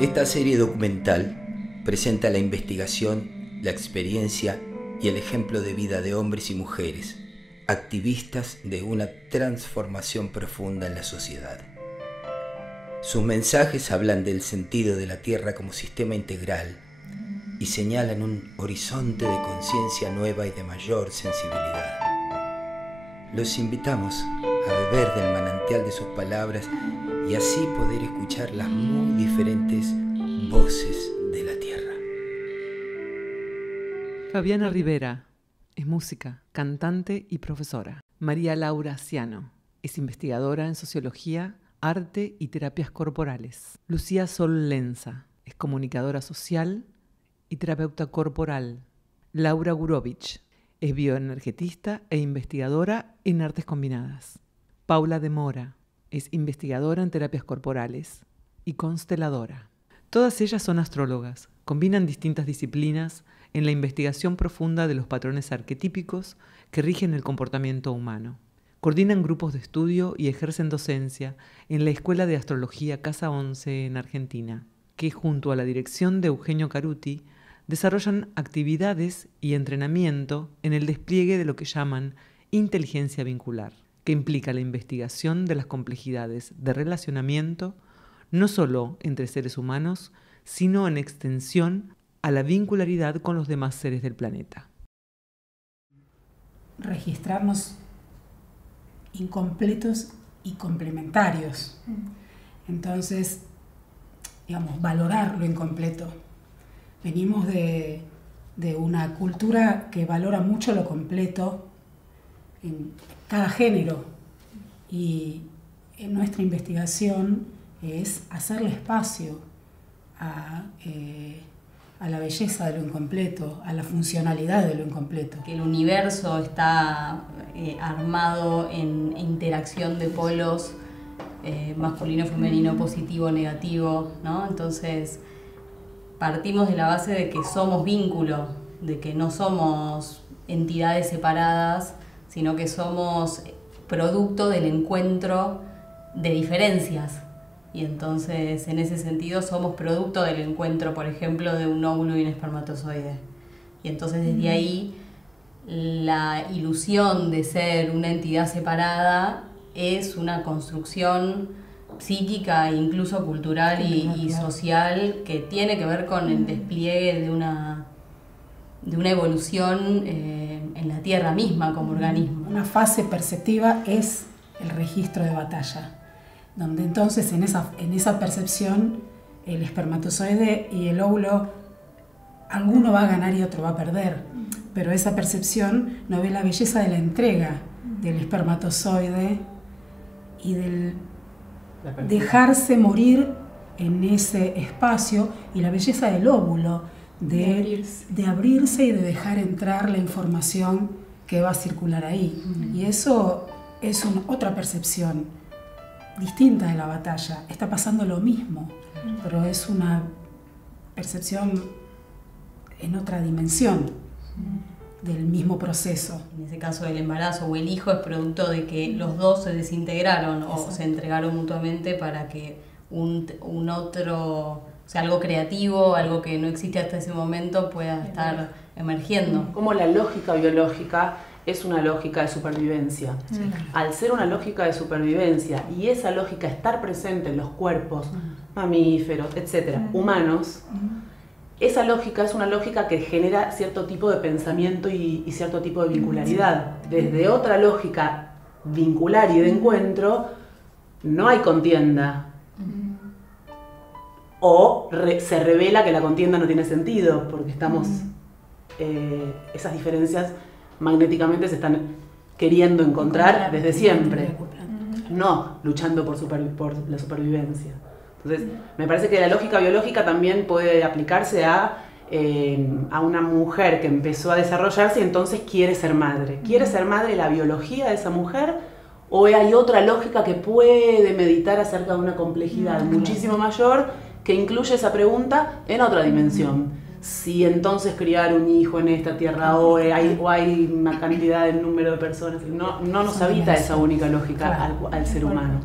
Esta serie documental presenta la investigación, la experiencia y el ejemplo de vida de hombres y mujeres, activistas de una transformación profunda en la sociedad. Sus mensajes hablan del sentido de la Tierra como sistema integral y señalan un horizonte de conciencia nueva y de mayor sensibilidad. Los invitamos a beber del manantial de sus palabras y así poder escuchar las muy diferentes voces de la Tierra. Fabiana Rivera es música, cantante y profesora. María Laura Ciano es investigadora en sociología, arte y terapias corporales. Lucía Sol Lenza es comunicadora social y terapeuta corporal. Laura Gurovich es bioenergetista e investigadora en artes combinadas. Paula de Mora es investigadora en terapias corporales y consteladora. Todas ellas son astrólogas, combinan distintas disciplinas en la investigación profunda de los patrones arquetípicos que rigen el comportamiento humano. Coordinan grupos de estudio y ejercen docencia en la Escuela de Astrología Casa 11 en Argentina, que junto a la dirección de Eugenio Caruti desarrollan actividades y entrenamiento en el despliegue de lo que llaman inteligencia vincular, que implica la investigación de las complejidades de relacionamiento no solo entre seres humanos, sino en extensión a la vincularidad con los demás seres del planeta. Registrarnos incompletos y complementarios. Entonces, digamos, valorar lo incompleto. Venimos de una cultura que valora mucho lo completo en cada género, y en nuestra investigación es hacerle espacio a la belleza de lo incompleto, a la funcionalidad de lo incompleto. Que el universo está armado en interacción de polos masculino, femenino, positivo, negativo, ¿no? Entonces partimos de la base de que somos vínculo, de que no somos entidades separadas, sino que somos producto del encuentro de diferencias. Y entonces, en ese sentido, somos producto del encuentro, por ejemplo, de un óvulo y un espermatozoide. Y entonces, desde ahí, la ilusión de ser una entidad separada es una construcción psíquica e incluso cultural y social que tiene que ver con el despliegue de una evolución en la Tierra misma como organismo. Una fase perceptiva es el registro de batalla, donde entonces en esa percepción el espermatozoide y el óvulo, alguno va a ganar y otro va a perder, pero esa percepción no ve la belleza de la entrega del espermatozoide y del dejarse morir en ese espacio, y la belleza del óvulo de abrirse y de dejar entrar la información que va a circular ahí. Y eso es otra percepción distinta de la batalla. Está pasando lo mismo, pero es una percepción en otra dimensión del mismo proceso. En ese caso, el embarazo o el hijo es producto de que los dos se desintegraron o se entregaron mutuamente para que un otro, o sea, algo creativo, algo que no existe hasta ese momento, pueda estar emergiendo. Como la lógica biológica es una lógica de supervivencia. Sí. Al ser una lógica de supervivencia y esa lógica estar presente en los cuerpos mamíferos, etcétera, humanos, esa lógica es una lógica que genera cierto tipo de pensamiento y cierto tipo de vincularidad. Desde otra lógica vincular y de encuentro, no hay contienda. O se revela que la contienda no tiene sentido, porque estamos, esas diferencias magnéticamente se están queriendo encontrar desde siempre, no luchando por la supervivencia. Entonces, me parece que la lógica biológica también puede aplicarse a una mujer que empezó a desarrollarse y entonces quiere ser madre. ¿Quiere ser madre la biología de esa mujer? ¿O hay otra lógica que puede meditar acerca de una complejidad muchísimo mayor que incluye esa pregunta en otra dimensión? Si entonces criar un hijo en esta tierra o hay una cantidad de número de personas, no nos habita esa única lógica al ser humano.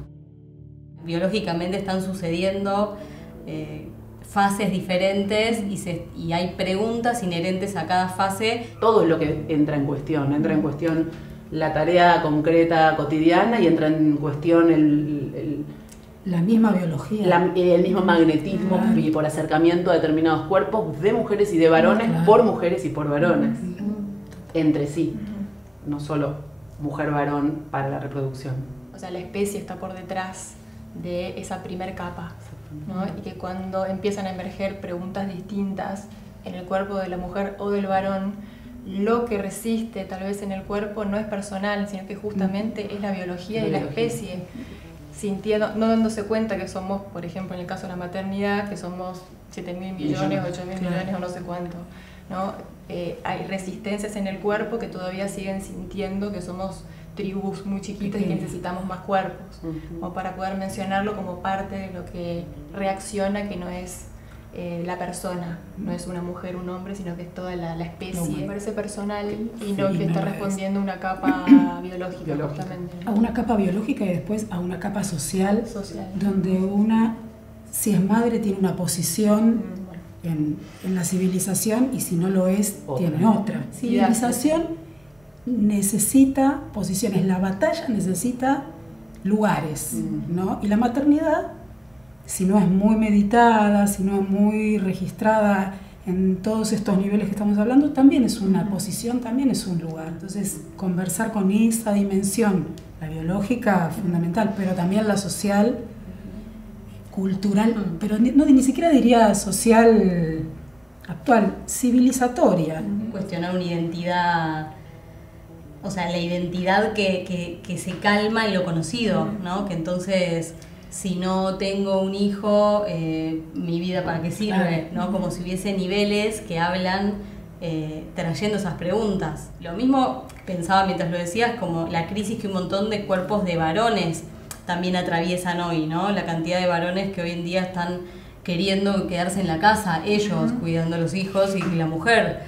Biológicamente están sucediendo fases diferentes y hay preguntas inherentes a cada fase. Todo es lo que entra en cuestión la tarea concreta cotidiana y entra en cuestión la misma biología. El mismo magnetismo y por acercamiento a determinados cuerpos de mujeres y de varones, por mujeres y por varones, entre sí, no solo mujer-varón para la reproducción. O sea, la especie está por detrás de esa primer capa, ¿no? Y que cuando empiezan a emerger preguntas distintas en el cuerpo de la mujer o del varón, lo que resiste tal vez en el cuerpo no es personal, sino que justamente es la biología de la especie, sintiendo, no dándose cuenta que somos, por ejemplo, en el caso de la maternidad, que somos 7.000 millones, 8.000 millones o no sé cuánto, ¿no? Hay resistencias en el cuerpo que todavía siguen sintiendo que somos tribus muy chiquitas y que necesitamos más cuerpos, o para poder mencionarlo como parte de lo que reacciona, que no es la persona, no es una mujer, un hombre, sino que es toda la especie. Me parece personal y no que está respondiendo a una capa biológica, justamente. A una capa biológica y después a una capa social. Donde una, si es madre, tiene una posición en la civilización y si no lo es, tiene otra. Civilización necesita posiciones, la batalla necesita lugares, ¿no? Y la maternidad, si no es muy meditada, si no es muy registrada en todos estos niveles que estamos hablando, también es una posición, también es un lugar. Entonces, conversar con esa dimensión, la biológica fundamental, pero también la social, cultural, pero ni siquiera diría social actual, civilizatoria. Cuestionar una identidad, o sea, la identidad que se calma en lo conocido, ¿no? Que entonces, si no tengo un hijo, mi vida para qué sirve, ¿no? Como si hubiese niveles que hablan trayendo esas preguntas. Lo mismo pensaba mientras lo decías, como la crisis que un montón de cuerpos de varones también atraviesan hoy, ¿no? La cantidad de varones que hoy en día están queriendo quedarse en la casa, ellos cuidando a los hijos y la mujer.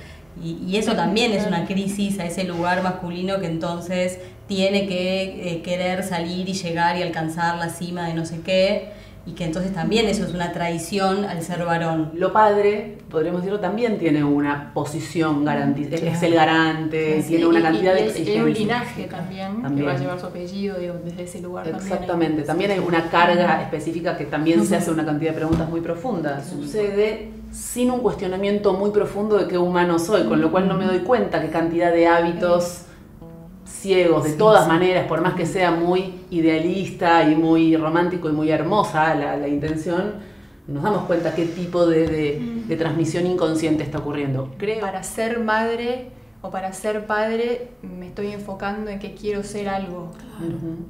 Y eso también es una crisis a ese lugar masculino que entonces tiene que querer salir y llegar y alcanzar la cima de no sé qué, y que entonces también eso es una traición al ser varón. Lo padre, podríamos decirlo, también tiene una posición garantizada, es el garante, tiene una cantidad de exigencias. Y un linaje también, que va a llevar su apellido, digo, desde ese lugar. Exactamente, también hay una carga específica que también se hace una cantidad de preguntas muy profundas. Sucede sin un cuestionamiento muy profundo de qué humano soy, con lo cual no me doy cuenta qué cantidad de hábitos ciegos, de todas maneras, por más que sea muy idealista y muy romántico y muy hermosa la intención, nos damos cuenta qué tipo de transmisión inconsciente está ocurriendo. Creo. Para ser madre o para ser padre me estoy enfocando en que quiero ser algo,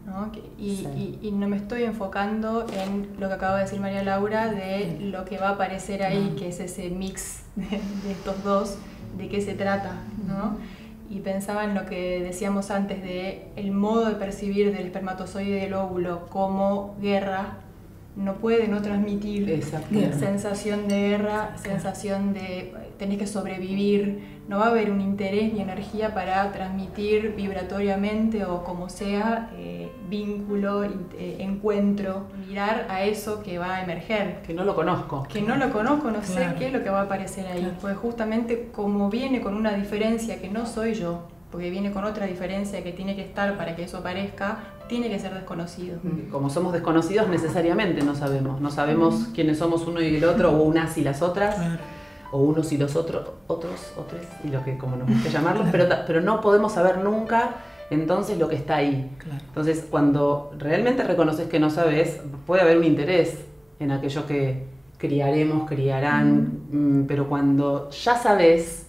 ¿no? Y no me estoy enfocando en lo que acaba de decir María Laura, de lo que va a aparecer ahí, que es ese mix de estos dos, de qué se trata, ¿no? Y pensaba en lo que decíamos antes de el modo de percibir del espermatozoide y del óvulo como guerra, no puede no transmitir sensación de guerra, sensación de tenés que sobrevivir, no va a haber un interés ni energía para transmitir vibratoriamente o como sea, vínculo, encuentro, mirar a eso que va a emerger. Que no lo conozco. Que no lo conozco, no sé qué es lo que va a aparecer ahí, pues justamente como viene con una diferencia que no soy yo, porque viene con otra diferencia que tiene que estar para que eso aparezca, tiene que ser desconocido. Como somos desconocidos, necesariamente no sabemos quiénes somos uno y el otro, o unas y las otras, o unos y los otros, y lo que como nos gusta llamarlos, pero no podemos saber nunca entonces lo que está ahí. Entonces, cuando realmente reconoces que no sabes, puede haber un interés en aquello que criarán, pero cuando ya sabes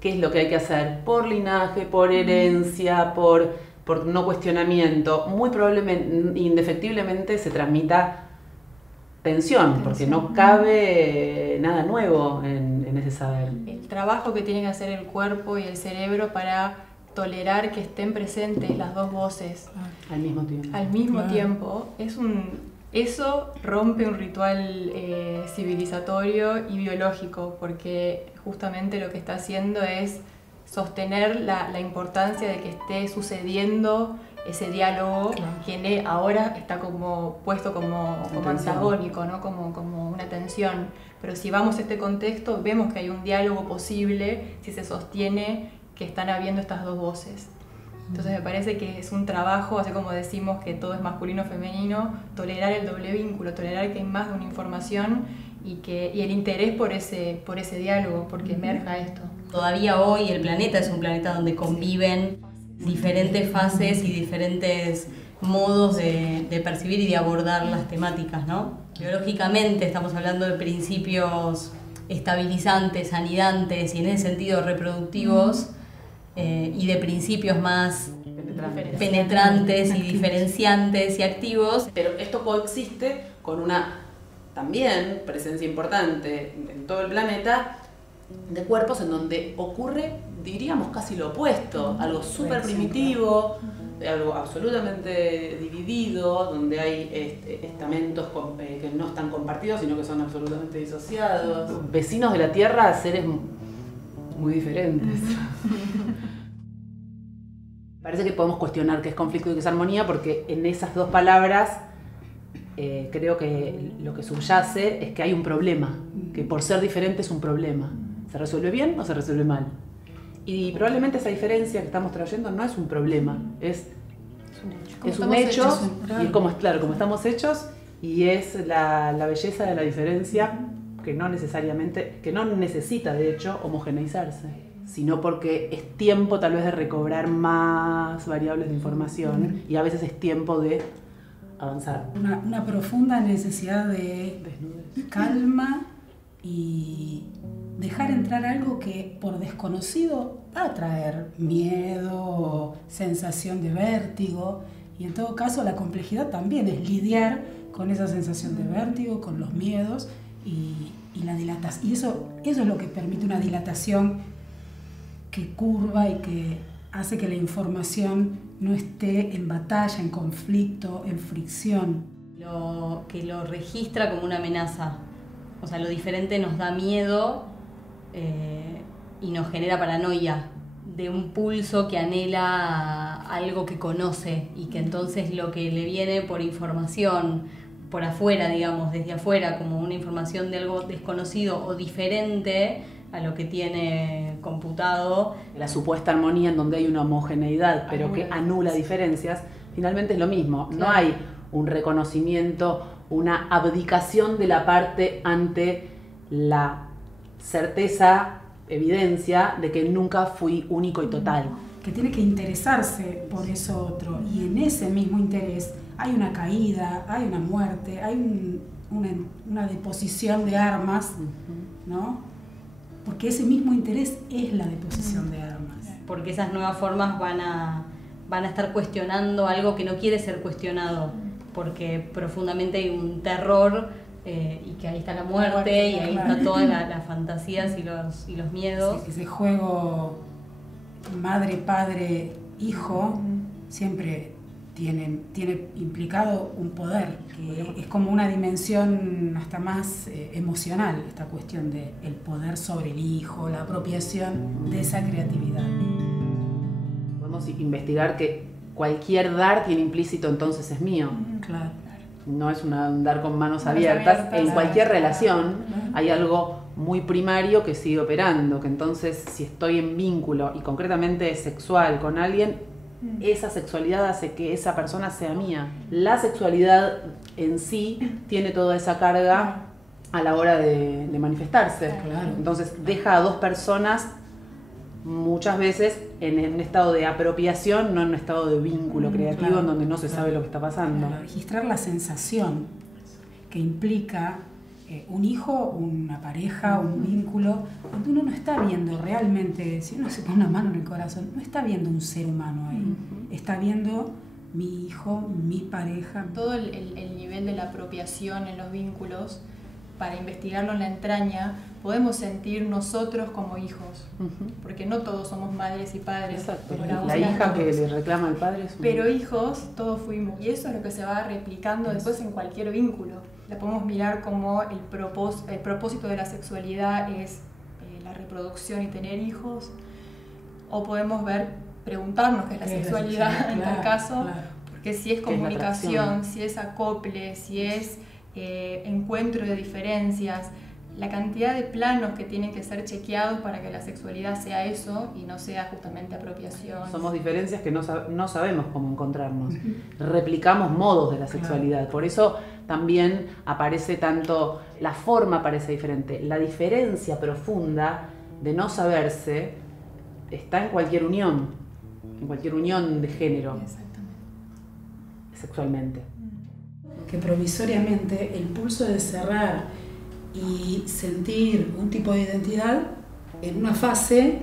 qué es lo que hay que hacer, por linaje, por herencia, por no cuestionamiento, muy probablemente, indefectiblemente se transmita tensión, porque no cabe nada nuevo en ese saber. El trabajo que tiene que hacer el cuerpo y el cerebro para tolerar que estén presentes las dos voces al mismo tiempo. Al mismo tiempo, eso rompe un ritual civilizatorio y biológico, porque justamente lo que está haciendo es sostener la importancia de que esté sucediendo ese diálogo que ahora está como puesto como antagónico, ¿no? como una tensión, pero si vamos a este contexto vemos que hay un diálogo posible si se sostiene que están habiendo estas dos voces. Entonces me parece que es un trabajo, así como decimos que todo es masculino o femenino, tolerar el doble vínculo, tolerar que hay más de una información y el interés por ese diálogo, porque emerja esto. Todavía hoy el planeta es un planeta donde conviven diferentes fases y diferentes modos de percibir y de abordar las temáticas, ¿no? Biológicamente estamos hablando de principios estabilizantes, anidantes y en ese sentido reproductivos, y de principios más penetrantes y diferenciantes y activos. Pero esto coexiste con una también presencia importante en todo el planeta de cuerpos en donde ocurre, diríamos, casi lo opuesto, algo súper primitivo, algo absolutamente dividido, donde hay estamentos que no están compartidos, sino que son absolutamente disociados. Vecinos de la Tierra, seres muy diferentes. Parece que podemos cuestionar qué es conflicto y qué es armonía, porque en esas dos palabras creo que lo que subyace es que hay un problema, que por ser diferente es un problema. ¿Se resuelve bien o se resuelve mal? Y probablemente esa diferencia que estamos trayendo no es un problema, es un hecho, y es como estamos hechos, y es la belleza de la diferencia que no necesita de hecho homogeneizarse, sino porque es tiempo tal vez de recobrar más variables de información y a veces es tiempo de avanzar. Una profunda necesidad de calma y dejar entrar algo que por desconocido va a traer miedo, sensación de vértigo, y en todo caso la complejidad también es lidiar con esa sensación de vértigo, con los miedos y la dilatación. Y eso es lo que permite una dilatación que curva y que hace que la información no esté en batalla, en conflicto, en fricción. Que lo registra como una amenaza. O sea, lo diferente nos da miedo y nos genera paranoia de un pulso que anhela algo que conoce y que entonces lo que le viene por información, por afuera, digamos, desde afuera, como una información de algo desconocido o diferente a lo que tiene computado. La supuesta armonía en donde hay una homogeneidad, pero que anula diferencias, finalmente es lo mismo. Claro. No hay un reconocimiento, una abdicación de la parte ante la certeza, evidencia de que nunca fui único y total. Que tiene que interesarse por eso otro, y en ese mismo interés hay una caída, hay una muerte, hay una deposición de armas, ¿no? Porque ese mismo interés es la deposición de armas. Porque esas nuevas formas van a estar cuestionando algo que no quiere ser cuestionado, porque profundamente hay un terror y que ahí está la muerte y ahí está todas las fantasías y los miedos. Sí, ese juego madre, padre, hijo siempre tiene implicado un poder, que es como una dimensión hasta más emocional, esta cuestión del poder sobre el hijo, la apropiación de esa creatividad. Podemos investigar que cualquier dar tiene implícito entonces es mío. Claro. No es un dar con manos abiertas. En cualquier relación hay algo muy primario que sigue operando, que entonces si estoy en vínculo y concretamente sexual con alguien, esa sexualidad hace que esa persona sea mía. La sexualidad en sí tiene toda esa carga a la hora de manifestarse. Claro. Entonces deja a dos personas muchas veces en un estado de apropiación, no en un estado de vínculo creativo, en donde no se sabe lo que está pasando. Claro, registrar la sensación que implica un hijo, una pareja, un vínculo, donde uno no está viendo realmente, si uno se pone una mano en el corazón, no está viendo un ser humano ahí, está viendo mi hijo, mi pareja. Todo el nivel de la apropiación en los vínculos, para investigarlo en la entraña, podemos sentir nosotros como hijos, porque no todos somos madres y padres. Exacto. La hija que le reclama al padre es pero hijos todos fuimos, y eso es lo que se va replicando después en cualquier vínculo. La podemos mirar como el propósito de la sexualidad es la reproducción y tener hijos, o podemos preguntarnos qué es la sexualidad en tal caso, porque si es comunicación, si es acople, si es encuentro de diferencias, la cantidad de planos que tienen que ser chequeados para que la sexualidad sea eso y no sea justamente apropiación. Somos diferencias que no sabemos cómo encontrarnos. Replicamos modos de la sexualidad. Por eso también aparece tanto, la forma parece diferente. La diferencia profunda de no saberse está en cualquier unión de género. Exactamente. Sexualmente. Que provisoriamente el pulso de cerrar y sentir un tipo de identidad en una fase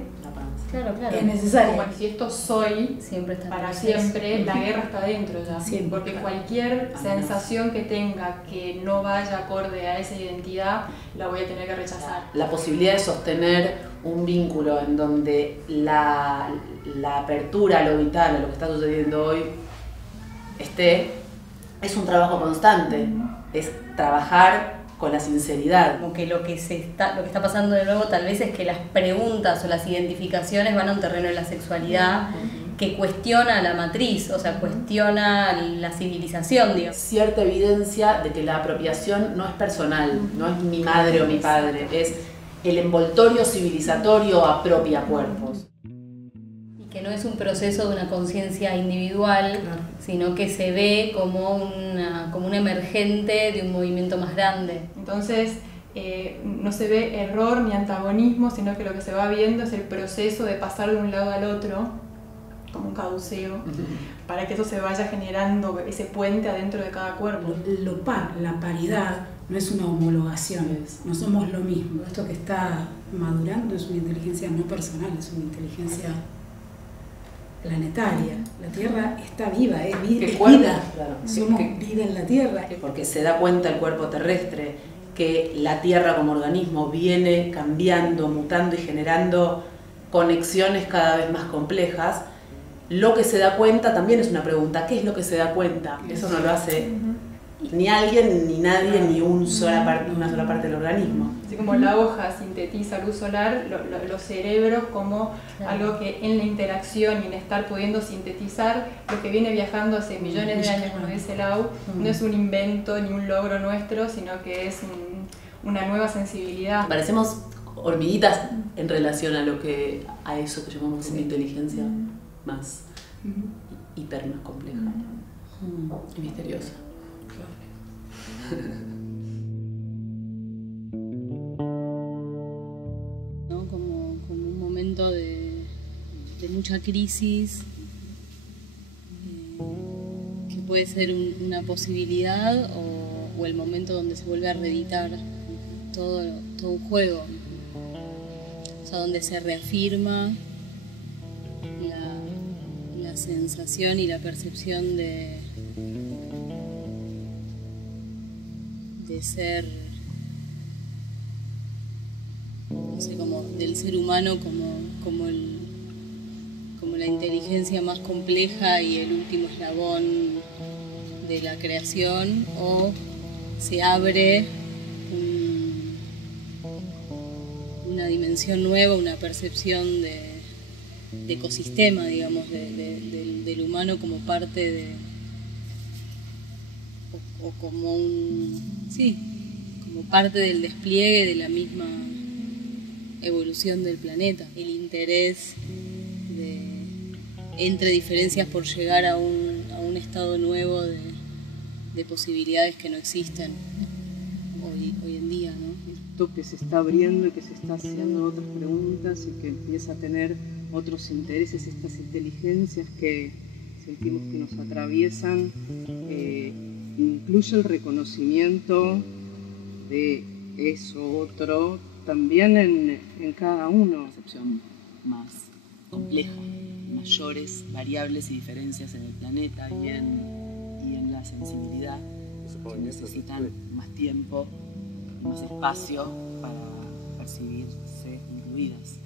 Claro. es necesaria. Como si esto soy Siempre está para presente. siempre, la guerra está dentro ya. Siempre, Porque claro. cualquier sensación que tenga que no vaya acorde a esa identidad, la voy a tener que rechazar. La posibilidad de sostener un vínculo en donde la apertura a lo vital, a lo que está sucediendo hoy, es un trabajo constante. Es trabajar con la sinceridad. Como que lo que está pasando de nuevo tal vez es que las preguntas o las identificaciones van a un terreno de la sexualidad que cuestiona la matriz, o sea, cuestiona la civilización, digamos. Cierta evidencia de que la apropiación no es personal, no es mi madre o mi padre, es el envoltorio civilizatorio apropia cuerpos. Y que no es un proceso de una conciencia individual, Claro. sino que se ve como un emergente de un movimiento más grande. Entonces, no se ve error ni antagonismo, sino que lo que se va viendo es el proceso de pasar de un lado al otro, como un caduceo, para que eso se vaya generando ese puente adentro de cada cuerpo. La paridad no es una homologación, no somos lo mismo. Esto que está madurando es una inteligencia no personal, es una inteligencia planetaria. La Tierra está viva, es vida. Claro. Somos vida en la Tierra. Porque se da cuenta el cuerpo terrestre que la Tierra como organismo viene cambiando, mutando y generando conexiones cada vez más complejas. Lo que se da cuenta también es una pregunta. ¿Qué es lo que se da cuenta? Eso no lo hace ni alguien, ni nadie, ni una sola parte del organismo. Así como la hoja sintetiza luz solar, los cerebros como algo que en la interacción y en estar pudiendo sintetizar lo que viene viajando hace millones de años, como dice Lau, no es un invento ni un logro nuestro, sino que es una nueva sensibilidad. Parecemos hormiguitas en relación a eso que llamamos una inteligencia más hiper más compleja y misteriosa. ¿No? Como un momento de mucha crisis, que puede ser una posibilidad o el momento donde se vuelve a reeditar todo un juego, o sea, donde se reafirma la sensación y la percepción de ser, no sé, como del ser humano como la inteligencia más compleja y el último eslabón de la creación, o se abre una dimensión nueva, una percepción de ecosistema, digamos, del humano como parte de, o como como parte del despliegue de la misma evolución del planeta. El interés entre diferencias por llegar a un estado nuevo de posibilidades que no existen hoy en día, ¿no? Esto que se está abriendo y que se está haciendo otras preguntas y que empieza a tener otros intereses, estas inteligencias que sentimos que nos atraviesan, incluye el reconocimiento de eso otro también en cada uno. Una percepción más compleja, mayores variables y diferencias en el planeta y en la sensibilidad, que necesitan más tiempo y más espacio para percibirse incluidas.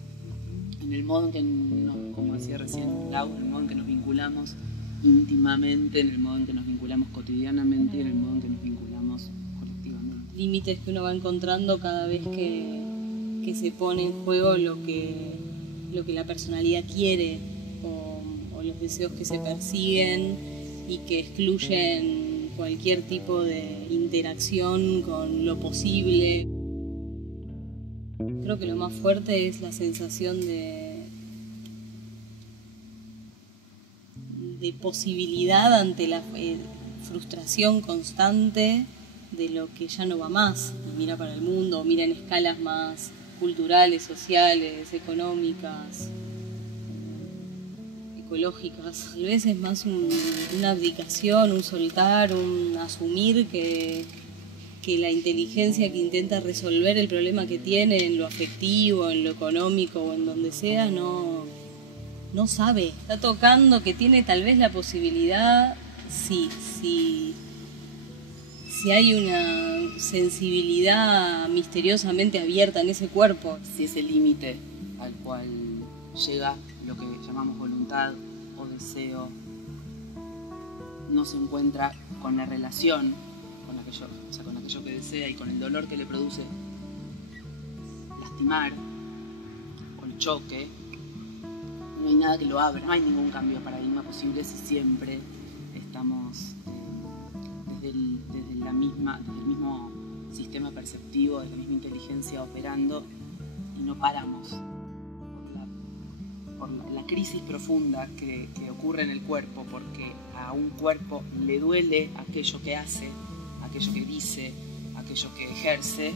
En el modo en que como decía recién Lau, en el modo en que nos vinculamos íntimamente, en el modo en que nos vinculamos cotidianamente y en el modo en que nos vinculamos colectivamente. Límites que uno va encontrando cada vez que se pone en juego lo que la personalidad quiere, o los deseos que se persiguen y que excluyen cualquier tipo de interacción con lo posible. Creo que lo más fuerte es la sensación de posibilidad ante la frustración constante de lo que ya no va más. Mira para el mundo, o mira en escalas más culturales, sociales, económicas, ecológicas. Tal vez es más una abdicación, un soltar, un asumir que la inteligencia que intenta resolver el problema que tiene en lo afectivo, en lo económico o en donde sea, no sabe. Está tocando que tiene tal vez la posibilidad, si hay una sensibilidad misteriosamente abierta en ese cuerpo. Si ese límite al cual llega lo que llamamos voluntad o deseo no se encuentra con la relación con aquello que desea y con el dolor que le produce lastimar o el choque, no hay nada que lo abra, no hay ningún cambio de paradigma posible si siempre estamos desde el mismo sistema perceptivo, desde la misma inteligencia operando y no paramos por la crisis profunda que ocurre en el cuerpo, porque a un cuerpo le duele aquello que hace, aquello que dice, aquello que ejerce.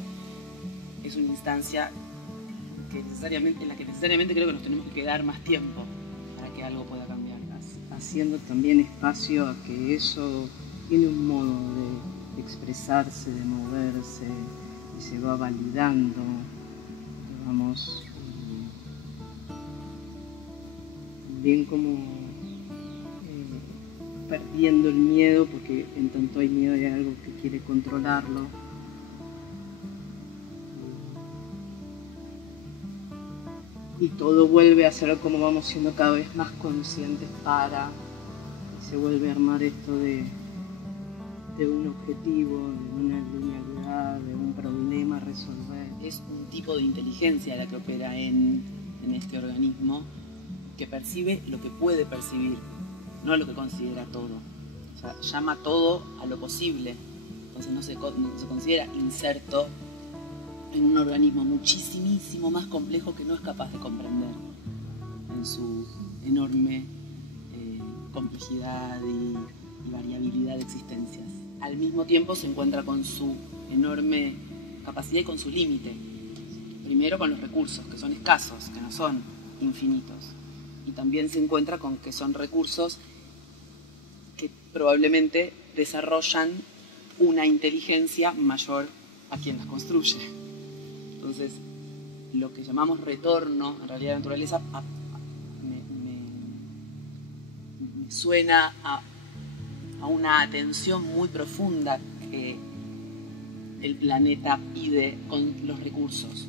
Es una instancia en la que necesariamente creo que nos tenemos que quedar más tiempo para que algo pueda cambiar. Haciendo también espacio a que eso tiene un modo de expresarse, de moverse, y se va validando, digamos, bien como perdiendo el miedo, porque en tanto hay miedo hay algo que quiere controlarlo. Y todo vuelve a ser como vamos siendo cada vez más conscientes y se vuelve a armar esto de un objetivo, de una linealidad, de un problema a resolver. Es un tipo de inteligencia la que opera en este organismo, que percibe lo que puede percibir, no lo que considera todo. O sea, llama todo a lo posible. Entonces no se considera inserto en un organismo muchísimo más complejo que no es capaz de comprender en su enorme complejidad y variabilidad de existencias. Al mismo tiempo se encuentra con su enorme capacidad y con su límite. Primero con los recursos, que son escasos, que no son infinitos. Y también se encuentra con que son recursos que probablemente desarrollan una inteligencia mayor a quien las construye. Entonces, lo que llamamos retorno, en realidad, a la naturaleza, me suena a una atención muy profunda que el planeta pide con los recursos.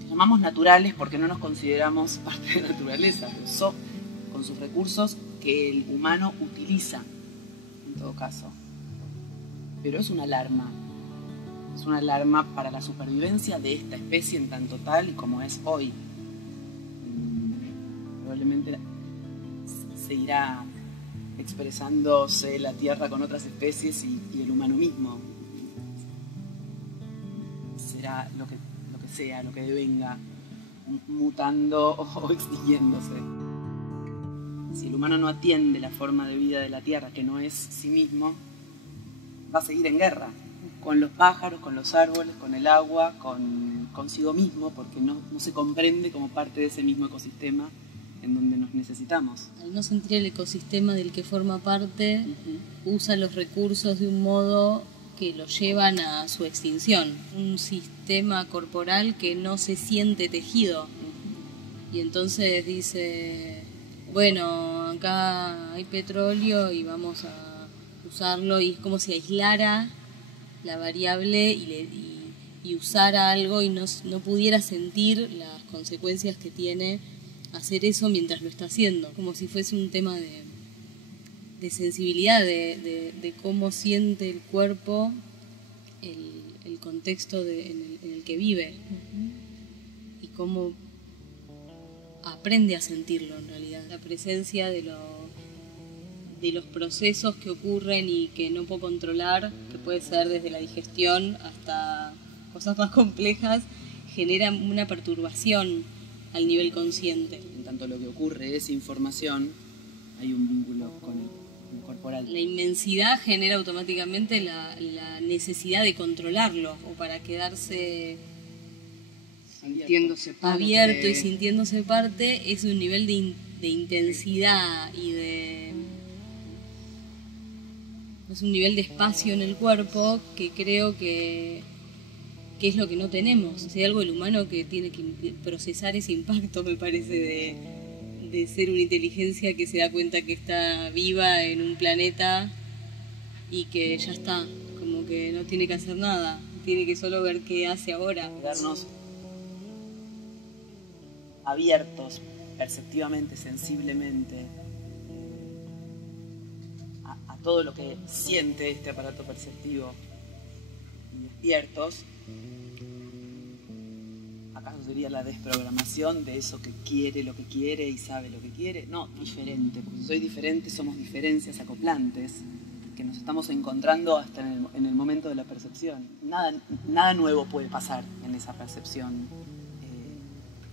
Los llamamos naturales porque no nos consideramos parte de la naturaleza, pero son con sus recursos que el humano utiliza, en todo caso. Pero es una alarma. Es una alarma para la supervivencia de esta especie en tanto tal y como es hoy. Probablemente se irá expresándose la Tierra con otras especies y el humano mismo. Será lo que sea, lo que devenga, mutando o extinguiéndose. Si el humano no atiende la forma de vida de la Tierra, que no es sí mismo, va a seguir en guerra. Con los pájaros, con los árboles, con el agua, consigo mismo, porque no se comprende como parte de ese mismo ecosistema en donde nos necesitamos. Al no sentir el ecosistema del que forma parte, usa los recursos de un modo que lo llevan a su extinción. Un sistema corporal que no se siente tejido. Y entonces dice, bueno, acá hay petróleo y vamos a usarlo, y es como si aislara la variable y usara algo y no pudiera sentir las consecuencias que tiene hacer eso mientras lo está haciendo, como si fuese un tema de sensibilidad, de cómo siente el cuerpo el contexto en el que vive y cómo aprende a sentirlo en realidad, la presencia de los procesos que ocurren y que no puedo controlar, que puede ser desde la digestión hasta cosas más complejas, genera una perturbación al nivel consciente. En tanto lo que ocurre es información, hay un vínculo con el corporal. La inmensidad genera automáticamente la necesidad de controlarlo, o para quedarse sintiéndose parte abierto y sintiéndose parte, es un nivel de intensidad y es un nivel de espacio en el cuerpo que creo que es lo que no tenemos. O sea, hay algo del humano que tiene que procesar ese impacto, me parece, de ser una inteligencia que se da cuenta que está viva en un planeta y que ya está, como que no tiene que hacer nada, tiene que solo ver qué hace ahora. Quedarnos abiertos perceptivamente, sensiblemente a todo lo que siente este aparato perceptivo y despiertos. ¿Acaso sería la desprogramación de eso que quiere lo que quiere y sabe lo que quiere? No, diferente, porque si soy diferente somos diferencias acoplantes que nos estamos encontrando hasta en el momento de la percepción. Nada nuevo puede pasar en esa percepción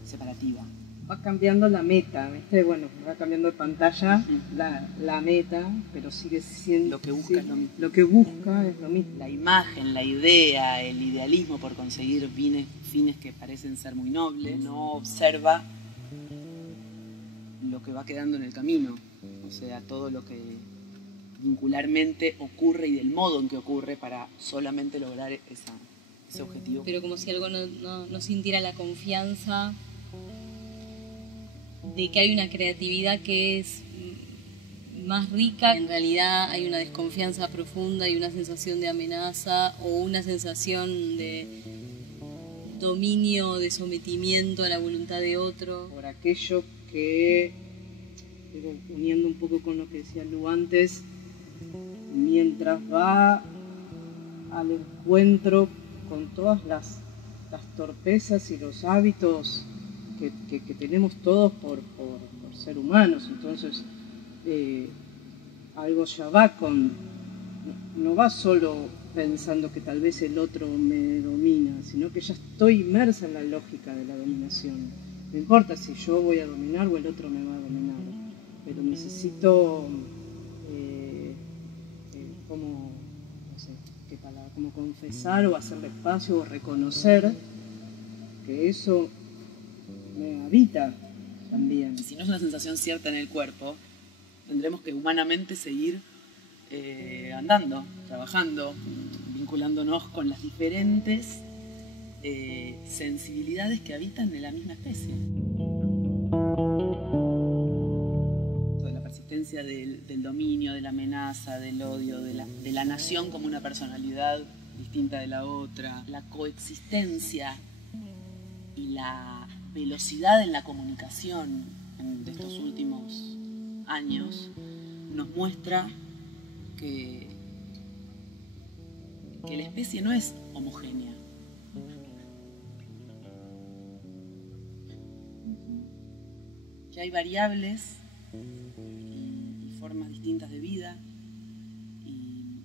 separativa. Va cambiando la meta, ¿viste? Bueno, va cambiando de pantalla la meta, pero sigue siendo... Lo que busca es lo mismo. Lo que busca es lo mismo. La imagen, la idea, el idealismo por conseguir fines que parecen ser muy nobles, no observa lo que va quedando en el camino. O sea, todo lo que vincularmente ocurre y del modo en que ocurre para solamente lograr ese objetivo. Pero como si algo no sintiera la confianza de que hay una creatividad que es más rica. En realidad hay una desconfianza profunda y una sensación de amenaza o una sensación de dominio, de sometimiento a la voluntad de otro. Por aquello que, uniendo un poco con lo que decía Lu antes, mientras va al encuentro con todas las torpezas y los hábitos que tenemos todos por ser humanos, entonces algo ya va no va solo pensando que tal vez el otro me domina, sino que ya estoy inmersa en la lógica de la dominación. No importa si yo voy a dominar o el otro me va a dominar, pero necesito como confesar o hacerle espacio o reconocer que eso me habita también. Si no es una sensación cierta en el cuerpo, tendremos que humanamente seguir andando, trabajando, vinculándonos con las diferentes sensibilidades que habitan en la misma especie. La persistencia del dominio, de la amenaza, del odio, de la nación como una personalidad distinta de la otra, la coexistencia y la velocidad en la comunicación de estos últimos años nos muestra que la especie no es homogénea. Que hay variables y formas distintas de vida y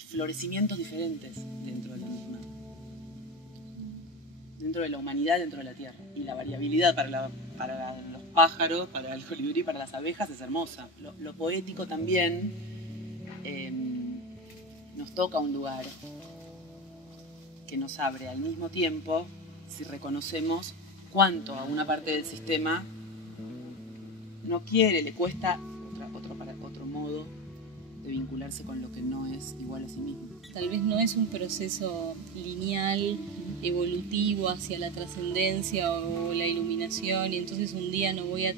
florecimientos diferentes dentro de la misma. Dentro de la humanidad, dentro de la Tierra. Y la variabilidad para los pájaros, para el colibrí, para las abejas es hermosa. Lo poético también nos toca un lugar que nos abre al mismo tiempo si reconocemos cuánto a una parte del sistema no quiere, le cuesta otro modo de vincularse con lo que no es igual a sí mismo. Tal vez no es un proceso lineal, evolutivo hacia la trascendencia o la iluminación, y entonces un día no voy a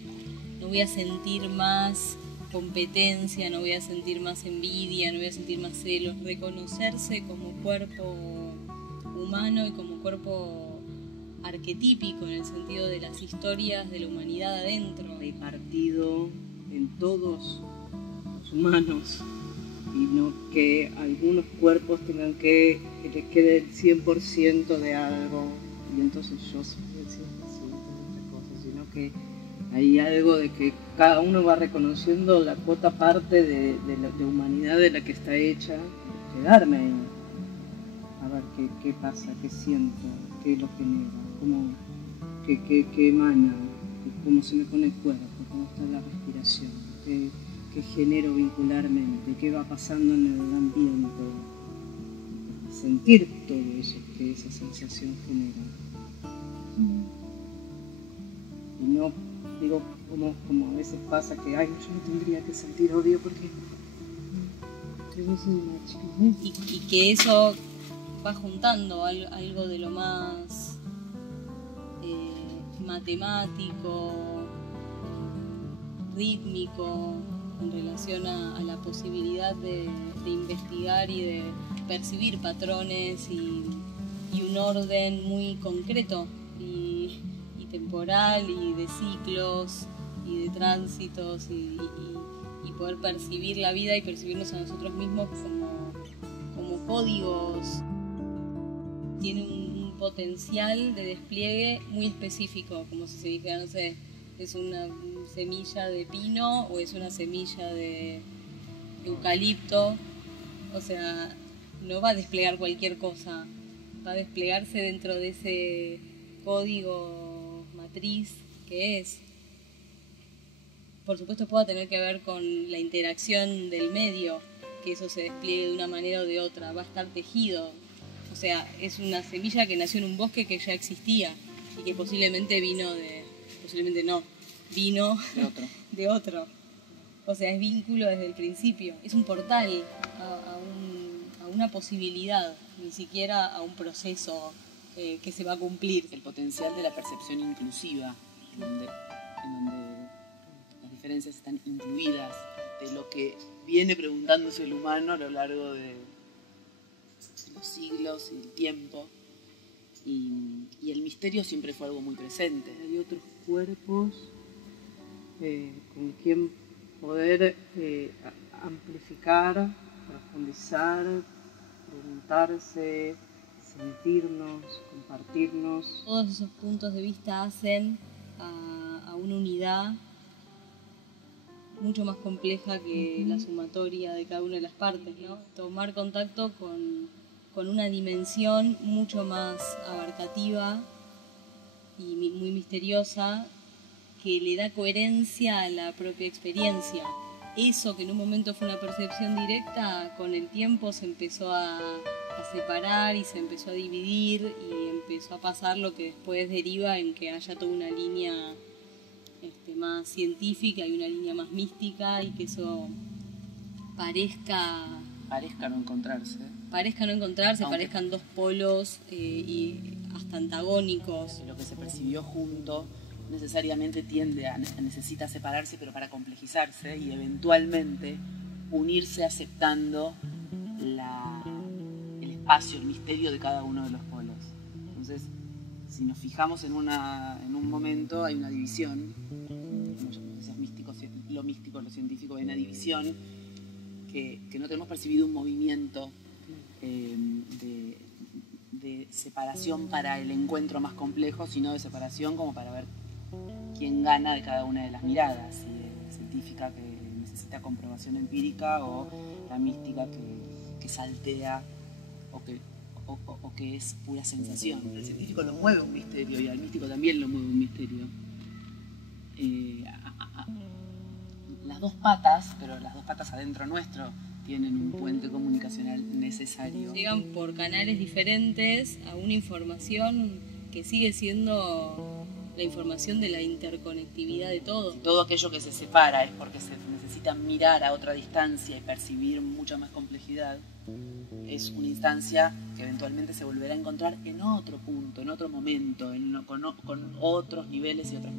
sentir más competencia, no voy a sentir más envidia, no voy a sentir más celos. Reconocerse como cuerpo humano y como cuerpo arquetípico en el sentido de las historias de la humanidad adentro. Repartido en todos los humanos, y no que algunos cuerpos tengan que les quede el 100% de algo y entonces yo soy el 100% de otra cosa, sino que hay algo de que cada uno va reconociendo la cuota parte de humanidad de la que está hecha, quedarme ahí, a ver qué pasa, qué siento, qué lo genera, cómo, qué emana, cómo se me pone el cuerpo, cómo está la respiración, qué genero vincularmente, qué va pasando en el ambiente. Sentir todo eso que esa sensación genera. Y no digo como a veces pasa que ay, yo no tendría que sentir odio porque yo soy una chica. Y que eso va juntando algo de lo más matemático, rítmico, en relación a la posibilidad de investigar y de percibir patrones y un orden muy concreto y temporal y de ciclos y de tránsitos y poder percibir la vida y percibirnos a nosotros mismos como códigos. Tiene un potencial de despliegue muy específico, como si se dijera, no sé, es una semilla de pino o es una semilla de eucalipto. O sea, no va a desplegar cualquier cosa, va a desplegarse dentro de ese código matriz que es. Por supuesto pueda tener que ver con la interacción del medio, que eso se despliegue de una manera o de otra, va a estar tejido. O sea, es una semilla que nació en un bosque que ya existía y que posiblemente vino de otro. O sea, es vínculo desde el principio, es un portal a una posibilidad, ni siquiera a un proceso que se va a cumplir. El potencial de la percepción inclusiva, en donde las diferencias están incluidas, de lo que viene preguntándose el humano a lo largo de los siglos y el tiempo. Y el misterio siempre fue algo muy presente. Hay otros cuerpos con quien poder amplificar, profundizar, preguntarse, sentirnos, compartirnos. Todos esos puntos de vista hacen a una unidad mucho más compleja que la sumatoria de cada una de las partes, ¿no? Tomar contacto con una dimensión mucho más abarcativa y muy misteriosa que le da coherencia a la propia experiencia. Eso que en un momento fue una percepción directa, con el tiempo se empezó a separar y se empezó a dividir y empezó a pasar lo que después deriva en que haya toda una línea más científica y una línea más mística y que eso parezca no encontrarse. Aunque parezcan dos polos y hasta antagónicos. Lo que se percibió junto necesariamente tiende a necesita separarse, pero para complejizarse y eventualmente unirse aceptando el espacio, el misterio de cada uno de los polos. Entonces, si nos fijamos en un momento, hay una división, lo místico, lo científico, hay una división que no tenemos percibido un movimiento de separación para el encuentro más complejo, sino de separación como para ver quién gana de cada una de las miradas, si es científica que necesita comprobación empírica o la mística que saltea o que es pura sensación. El científico lo mueve un misterio y al místico también lo mueve un misterio. Las dos patas, pero las dos patas adentro nuestro, tienen un puente comunicacional necesario. Llegan por canales diferentes a una información que sigue siendo la información de la interconectividad de todo. Todo aquello que se separa es porque se necesita mirar a otra distancia y percibir mucha más complejidad. Es una instancia que eventualmente se volverá a encontrar en otro punto, en otro momento, con otros niveles y otra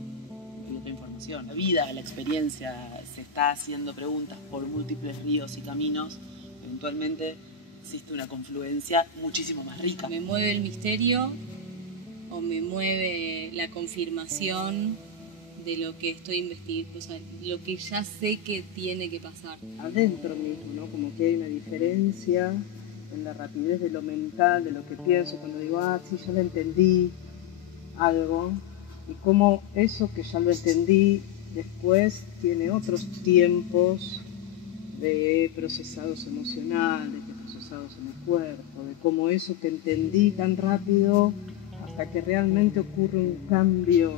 información. La vida, la experiencia, se está haciendo preguntas por múltiples ríos y caminos. Eventualmente existe una confluencia muchísimo más rica. Me mueve el misterio o me mueve la confirmación de lo que estoy investigando, o sea, lo que ya sé que tiene que pasar. Adentro mismo, ¿no? Como que hay una diferencia en la rapidez de lo mental, de lo que pienso, cuando digo, sí, ya lo entendí, algo, y cómo eso que ya lo entendí después tiene otros tiempos de procesados emocionales, de procesados en el cuerpo, de cómo eso que entendí tan rápido hasta que realmente ocurre un cambio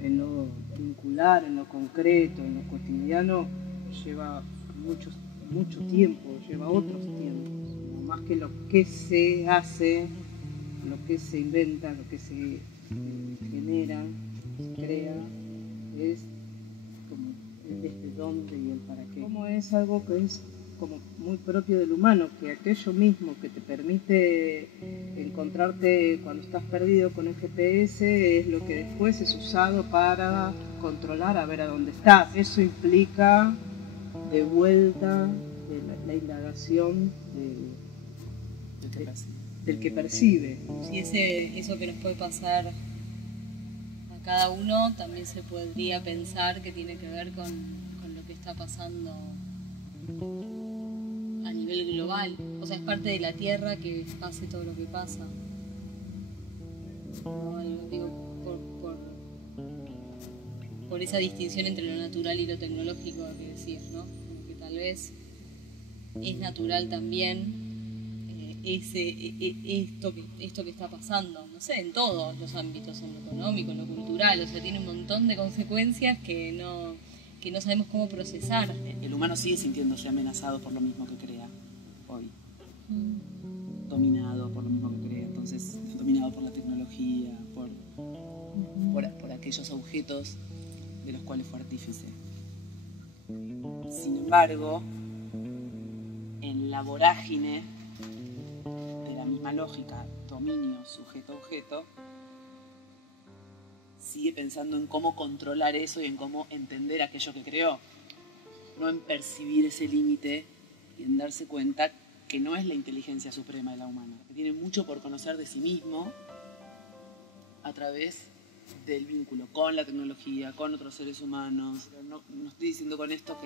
en lo vincular, en lo concreto, en lo cotidiano, lleva mucho tiempo, lleva otros tiempos, no más que lo que se hace, lo que se inventa, lo que se genera, se crea, es como el desde dónde y el para qué. Como es algo que es como muy propio del humano, que aquello mismo que te permite encontrarte cuando estás perdido con el GPS es lo que después es usado para controlar a ver a dónde estás. Eso implica de vuelta de la indagación del que percibe. Si eso que nos puede pasar a cada uno también se podría pensar que tiene que ver con lo que está pasando a nivel global, o sea, es parte de la Tierra que pase todo lo que pasa. No, digo, por esa distinción entre lo natural y lo tecnológico que decías, ¿no? Como que tal vez es natural también esto que está pasando, no sé, en todos los ámbitos, en lo económico, en lo cultural, o sea, tiene un montón de consecuencias que no sabemos cómo procesar. El humano sigue sintiéndose amenazado por lo mismo que crea hoy. Dominado por lo mismo que crea. Entonces, dominado por la tecnología, por aquellos objetos de los cuales fue artífice. Sin embargo, en la vorágine de la misma lógica, dominio, sujeto-objeto, sigue pensando en cómo controlar eso y en cómo entender aquello que creó, no en percibir ese límite y en darse cuenta que no es la inteligencia suprema de la humana, que tiene mucho por conocer de sí mismo a través del vínculo con la tecnología, con otros seres humanos. No estoy diciendo con esto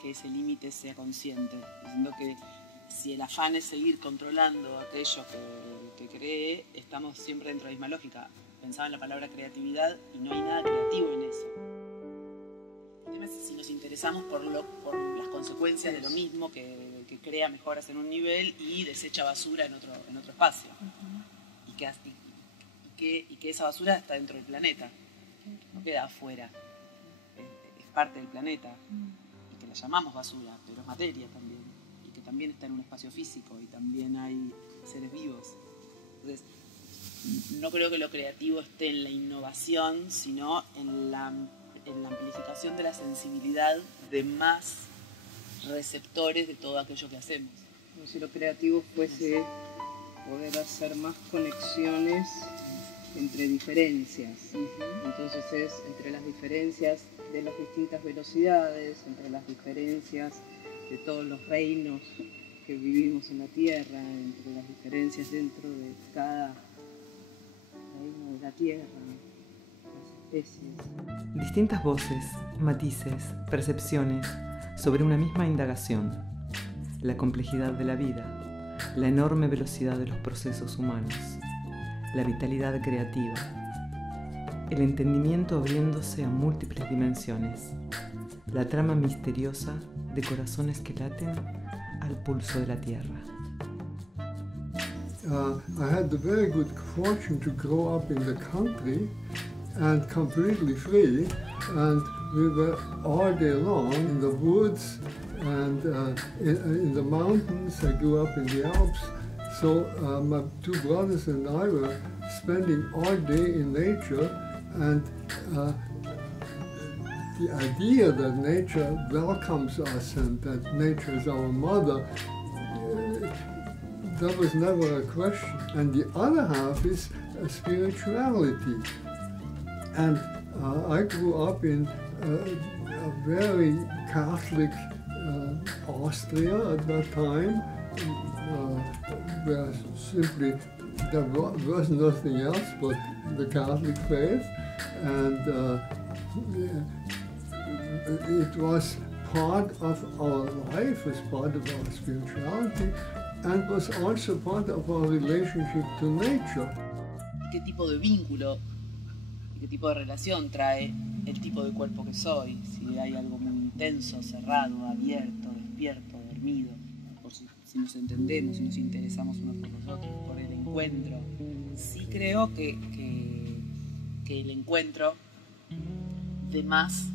que ese límite sea consciente, estoy diciendo que si el afán es seguir controlando aquello que cree, estamos siempre dentro de la misma lógica. Pensaba en la palabra creatividad y no hay nada creativo en eso. El tema es si nos interesamos por las consecuencias de lo mismo, que crea mejoras en un nivel y desecha basura en otro espacio. Y que esa basura está dentro del planeta, no queda afuera, es parte del planeta. Y que la llamamos basura, pero es materia también. Y que también está en un espacio físico y también hay seres vivos. Entonces, no creo que lo creativo esté en la innovación, sino en la amplificación de la sensibilidad de más receptores de todo aquello que hacemos. Como si lo creativo fuese poder hacer más conexiones entre diferencias. Entonces es entre las diferencias de las distintas velocidades, entre las diferencias de todos los reinos que vivimos en la Tierra, entre las diferencias dentro de cada reino de la Tierra, las especies. Distintas voces, matices, percepciones sobre una misma indagación. La complejidad de la vida, la enorme velocidad de los procesos humanos, la vitalidad creativa, el entendimiento abriéndose a múltiples dimensiones, la trama misteriosa de corazones que laten al pulso de la tierra. I had the very good fortune to grow up in the country and completely free, and we were all day long in the woods and in the mountains. I grew up in the Alps, so my two brothers and I were spending all day in nature, and the idea that nature welcomes us and that nature is our mother, that was never a question. And the other half is spirituality. And I grew up in a very Catholic Austria at that time, where simply there was nothing else but the Catholic faith, and it was part of our life, was part of our spirituality, and was also part of our relationship to nature. ¿Qué tipo de vínculo y qué tipo de relación trae el tipo de cuerpo que soy? Si hay algo muy intenso, cerrado, abierto, despierto, dormido. si nos entendemos, si nos interesamos unos por los otros, por el encuentro. Sí creo que el encuentro de más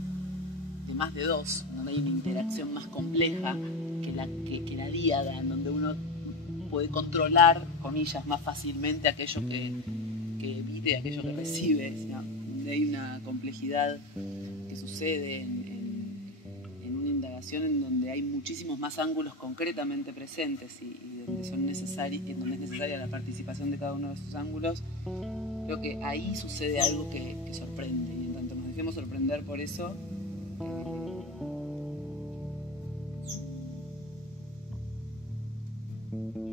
de dos, donde hay una interacción más compleja que la díada, en donde uno puede controlar, comillas, más fácilmente aquello que emite, aquello que recibe, ¿no? Donde hay una complejidad que sucede en una indagación en donde hay muchísimos más ángulos concretamente presentes y donde es necesaria la participación de cada uno de esos ángulos. Creo que ahí sucede algo que sorprende, y en tanto nos dejemos sorprender por eso,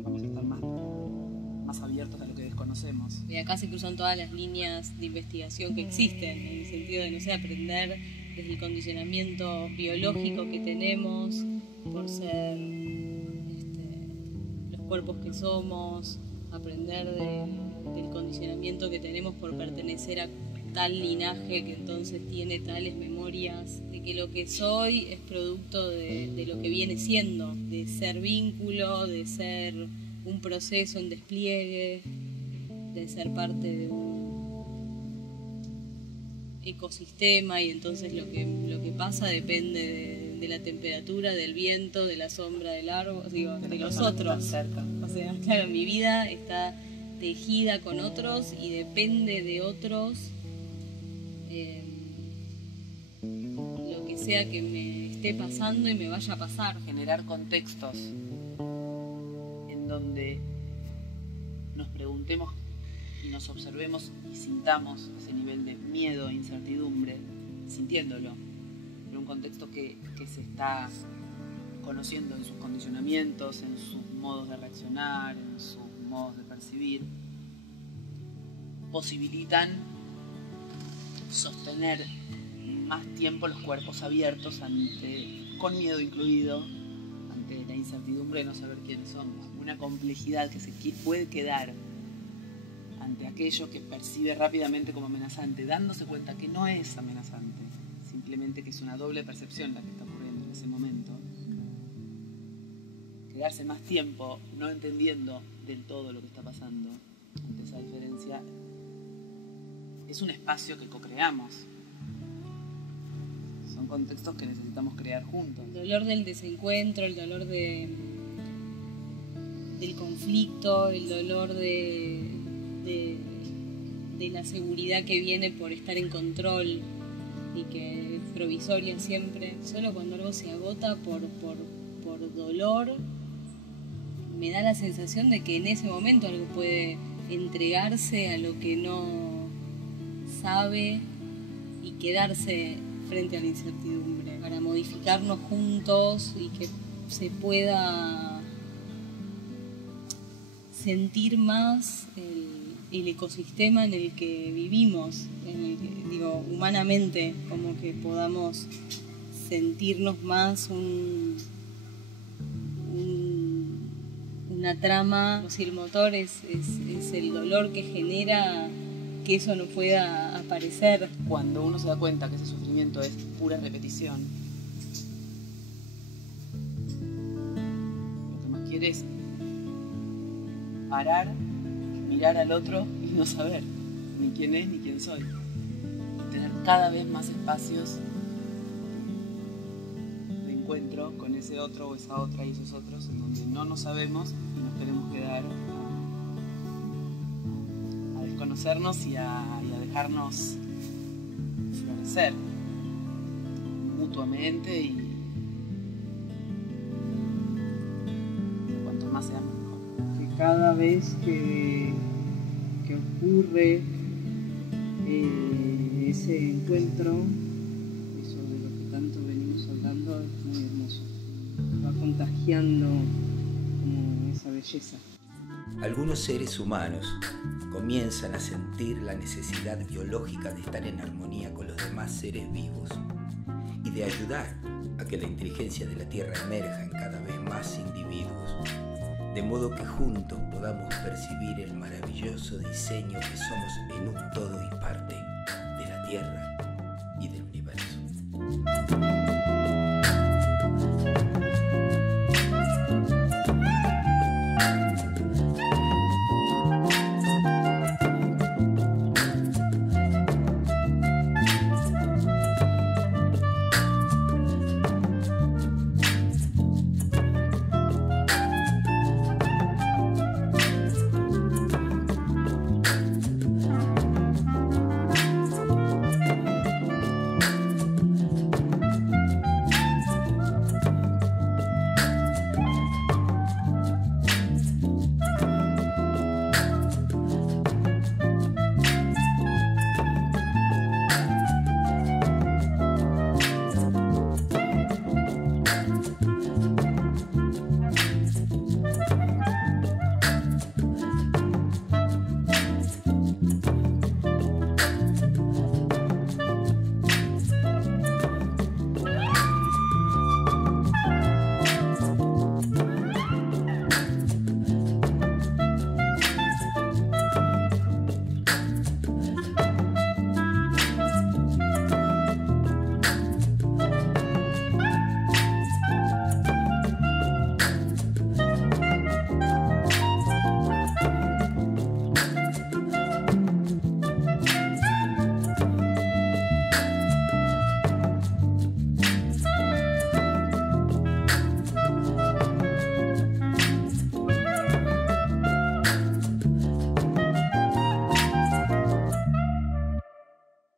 vamos a estar más abiertos a lo que desconocemos. Y acá se cruzan todas las líneas de investigación que existen, en el sentido de, no sé, aprender desde el condicionamiento biológico que tenemos por ser los cuerpos que somos, aprender del condicionamiento que tenemos por pertenecer a tal linaje que entonces tiene tales memorias, de que lo que soy es producto de lo que viene siendo, de ser vínculo, de ser un proceso en despliegue, de ser parte de un ecosistema, y entonces lo que pasa depende de la temperatura, del viento, de la sombra del árbol, digo, de los otros. O sea, claro, mi vida está tejida con otros y depende de otros. Lo que sea que me esté pasando y me vaya a pasar. Generar contextos en donde nos preguntemos y nos observemos y sintamos ese nivel de miedo e incertidumbre, sintiéndolo, pero un contexto que se está conociendo en sus condicionamientos, en sus modos de reaccionar, en sus modos de percibir, posibilitan sostener más tiempo los cuerpos abiertos con miedo incluido, ante la incertidumbre de no saber quiénes somos, una complejidad que se puede quedar ante aquello que percibe rápidamente como amenazante, dándose cuenta que no es amenazante, simplemente que es una doble percepción la que está ocurriendo en ese momento. Quedarse más tiempo no entendiendo del todo lo que está pasando ante esa diferencia es un espacio que co-creamos. Son contextos que necesitamos crear juntos. El dolor del desencuentro, el dolor del conflicto, el dolor de la seguridad que viene por estar en control y que es provisoria siempre. Solo cuando algo se agota por dolor, me da la sensación de que en ese momento algo puede entregarse a lo que no sabe y quedarse frente a la incertidumbre, para modificarnos juntos y que se pueda sentir más el ecosistema en el que vivimos, humanamente, como que podamos sentirnos más una trama. Si el motor es el dolor que genera que eso no pueda aparecer. Cuando uno se da cuenta que ese sufrimiento es pura repetición, lo que más quiere es parar, mirar al otro y no saber ni quién es ni quién soy. Tener cada vez más espacios de encuentro con ese otro o esa otra y esos otros en donde no nos sabemos y nos queremos quedar a conocernos y a dejarnos florecer mutuamente, y cuanto más seamos mejor. Que cada vez que ocurre ese encuentro, eso de lo que tanto venimos hablando, es muy hermoso. Va contagiando como esa belleza. Algunos seres humanos comienzan a sentir la necesidad biológica de estar en armonía con los demás seres vivos y de ayudar a que la inteligencia de la Tierra emerja en cada vez más individuos, de modo que juntos podamos percibir el maravilloso diseño que somos en un todo y parte de la Tierra.